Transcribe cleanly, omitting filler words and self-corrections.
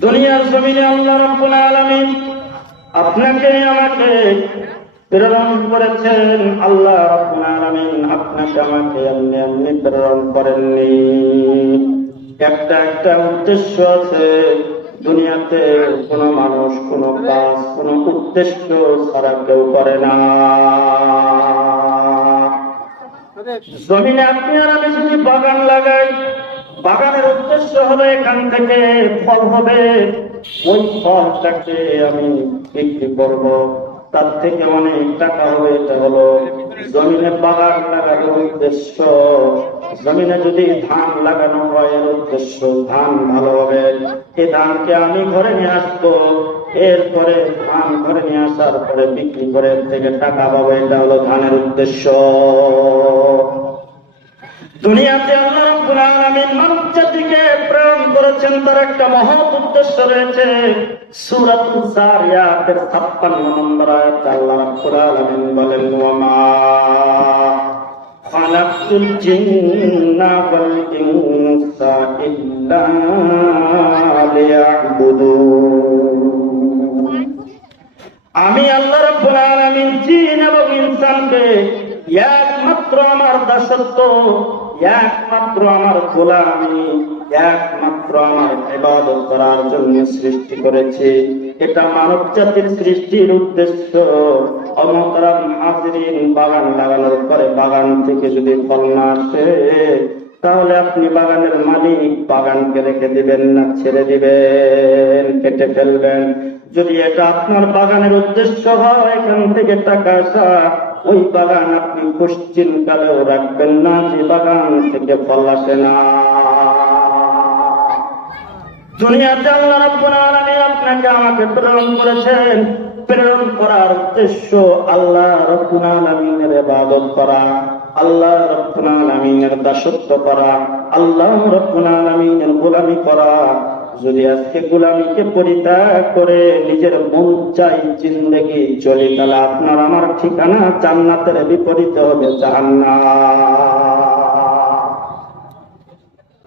দুনিয়ার জমিনে আল্লাহ রাব্বুল আলামিন আপনাকে আমাকে প্রেরণ করেছেন। আল্লাহ রাব্বুল আলামিন আপনাকে আমাকে এমনি এমনি প্রেরণ করেননি। একটা উদ্দেশ্য আছে। দুনিয়াতে কোনো মানুষ কোনো কাজ কোনো উদ্দেশ্য ছাড়া কেউ করে না। জমিনে আপনি আর আমি যদি বাগান লাগাই, বাগানের উদ্দেশ্য হলো এখান থেকে ফল হবে, ওই ফলটাকে আমি বিক্রি করব, তার থেকে অনেক টাকা হবে। এটা হলো জমিনে বাগান লাগানোর উদ্দেশ্য। জমিনে যদি ধান লাগানো হয় এর উদ্দেশ্য ধান ভালো হবে, এই ধানকে আমি ঘরে নিয়ে আসবো, এরপরে ধান ঘরে নিয়ে আসার পরে বিক্রি করে এর থেকে টাকা পাবো, এটা হলো ধানের উদ্দেশ্য। দুনিয়াতে আল্লাহ রাব্বুল আলামিন মানব জাতিকে প্রেরণ করেছেন, তার একটা মহৎ উদ্দেশ্য রয়েছে। সূরাতুল যারিয়াতের ৫৬ নম্বর আয়াতে আল্লাহ রাব্বুল আলামিন বলেন, ওয়ামা খালাকতুল জিন্না ওয়াল ইনসা ইল্লা লিয়াবুদুন। আমি আল্লাহ রাব্বুল আলামিন জিন এবং ইনসানকে একমাত্র আমার দাসত্ব, একমাত্র আমার গোলামি, একমাত্র আমার ইবাদত করার জন্য সৃষ্টি করেছি। এটা মানব জাতির সৃষ্টির উদ্দেশ্য। অমহতরাম হাজিরিন, বাগান লাগানোর পরে বাগান থেকে যদি ফল না আসে, তাহলে আপনি বাগানের মালিক, বাগানকে রেখে দিবেন না ছেড়ে দিবেন, কেটে ফেলবেন? যদি এটা আপনার বাগানের উদ্দেশ্য হয় এখান থেকে টাকা আসা, ওই বাগান আপনি পশ্চিম কালেও রাখবেন না যে বাগান থেকে ফল আসে না। দুনিয়াতে আল্লাহ রাব্বুল আলামিন আপনাকে আমাকে প্রেরণ করেছেন। প্রেরণ করার উদ্দেশ্য আল্লাহ রাব্বুল আলামিনের ইবাদত করা, আল্লাহ রাব্বুল আলামিনের দাসত্ব করা, আল্লাহ রাব্বুল আলামিনের গোলামি করা। যদি আজকে গোলামিকে পরিত্যাগ করে নিজের মন চাই জিন্দেগি চলে, তাহলে আপনার আমার ঠিকানা জান্নাতের বিপরীতে হবে জাহান্নাম।